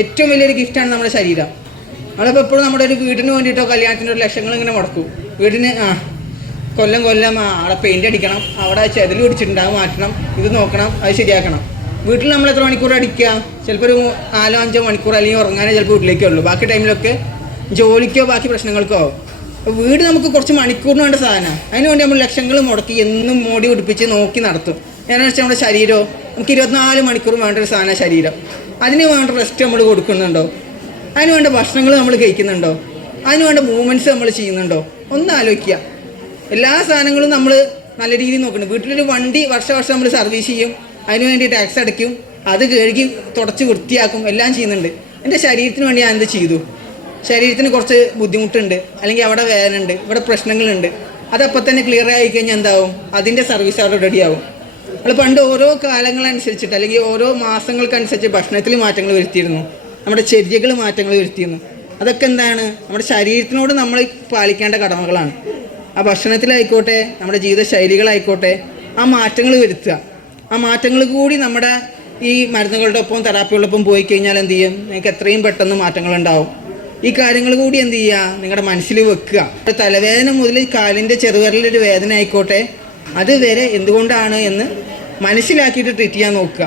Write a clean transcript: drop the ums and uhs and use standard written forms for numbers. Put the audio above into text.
ഏറ്റവും വലിയൊരു ഗിഫ്റ്റാണ് നമ്മുടെ ശരീരം. നമ്മളിപ്പോൾ എപ്പോഴും നമ്മുടെ ഒരു വീടിന് വേണ്ടിയിട്ടോ കല്യാണത്തിൻ്റെ ഒരു ലക്ഷങ്ങൾ ഇങ്ങനെ മുടക്കും. വീടിന് കൊല്ലം അവിടെ പെയിൻ്റ് അടിക്കണം, അവിടെ ചെതൽ പിടിച്ചിട്ടുണ്ടാകും, മാറ്റണം, ഇത് നോക്കണം, അത് ശരിയാക്കണം. വീട്ടിൽ നമ്മൾ എത്ര മണിക്കൂർ അടിക്കുക? ചിലപ്പോൾ ഒരു 4-5 മണിക്കൂർ അല്ലെങ്കിൽ ഉറങ്ങാനേ ചിലപ്പോൾ വീട്ടിലേക്കേ ഉള്ളൂ. ബാക്കി ടൈമിലൊക്കെ ജോലിക്കോ ബാക്കി പ്രശ്നങ്ങൾക്കോ. വീട് നമുക്ക് കുറച്ച് മണിക്കൂറിന് വേണ്ട സാധനമാണ്. അതിന് വേണ്ടി നമ്മൾ ലക്ഷങ്ങൾ മുടക്കി എന്നും മോടി പിടിപ്പിച്ച് നോക്കി നടത്തും. എന്നാണെന്ന് വെച്ചാൽ നമ്മുടെ ശരീരമോ നമുക്ക് 24 മണിക്കൂർ വേണ്ട ഒരു സാധനമാണ് ശരീരം. അതിന് വേണ്ട റെസ്റ്റ് നമ്മൾ കൊടുക്കുന്നുണ്ടോ? അതിന് വേണ്ട ഭക്ഷണങ്ങൾ നമ്മൾ കഴിക്കുന്നുണ്ടോ? അതിന് വേണ്ട മൂവ്മെൻറ്റ്സ് നമ്മൾ ചെയ്യുന്നുണ്ടോ? ഒന്ന് ആലോചിക്കുക. എല്ലാ സാധനങ്ങളും നമ്മൾ നല്ല രീതിയിൽ നോക്കണം. വീട്ടിലൊരു വണ്ടി വർഷം നമ്മൾ സർവീസ് ചെയ്യും, അതിന് വേണ്ടി ടാക്സ് അടയ്ക്കും, അത് കഴുകി തുടച്ച് വൃത്തിയാക്കും, എല്ലാം ചെയ്യുന്നുണ്ട്. എൻ്റെ ശരീരത്തിന് വേണ്ടി ഞാൻ എന്ത് ചെയ്തു? ശരീരത്തിന് കുറച്ച് ബുദ്ധിമുട്ടുണ്ട്, അല്ലെങ്കിൽ അവിടെ വേദന ഉണ്ട്, ഇവിടെ പ്രശ്നങ്ങളുണ്ട്, അതപ്പോൾ തന്നെ ക്ലിയർ ആയി കഴിഞ്ഞാൽ എന്താവും? അതിൻ്റെ സർവീസ് അവിടെ റെഡിയാവും. നമ്മൾ പണ്ട് ഓരോ കാലങ്ങളനുസരിച്ചിട്ട് അല്ലെങ്കിൽ ഓരോ മാസങ്ങൾക്കനുസരിച്ച് ഭക്ഷണത്തിൽ മാറ്റങ്ങൾ വരുത്തിയിരുന്നു, നമ്മുടെ ചര്യകൾ മാറ്റങ്ങൾ വരുത്തിയിരുന്നു. അതൊക്കെ എന്താണ്? നമ്മുടെ ശരീരത്തിനോട് നമ്മൾ പാലിക്കേണ്ട കടമകളാണ്. ആ ഭക്ഷണത്തിലായിക്കോട്ടെ, നമ്മുടെ ജീവിതശൈലികളായിക്കോട്ടെ, ആ മാറ്റങ്ങൾ വരുത്തുക. ആ മാറ്റങ്ങൾ കൂടി നമ്മുടെ ഈ മരുന്നുകളുടെ ഒപ്പം തെറാപ്പികളൊപ്പം പോയി കഴിഞ്ഞാൽ എന്ത് ചെയ്യും? നിങ്ങൾക്ക് എത്രയും പെട്ടെന്ന് മാറ്റങ്ങളുണ്ടാവും. ഈ കാര്യങ്ങൾ കൂടി എന്ത് ചെയ്യുക? നിങ്ങളുടെ മനസ്സിൽ വെക്കുക. തലവേദന മുതൽ കാലിൻ്റെ ചെറുവിരലൊരു വേദന ആയിക്കോട്ടെ, അതുവരെ എന്തുകൊണ്ടാണ് എന്ന് മനസ്സിലാക്കിയിട്ട് ട്രീറ്റ് ചെയ്യാൻ നോക്കുക.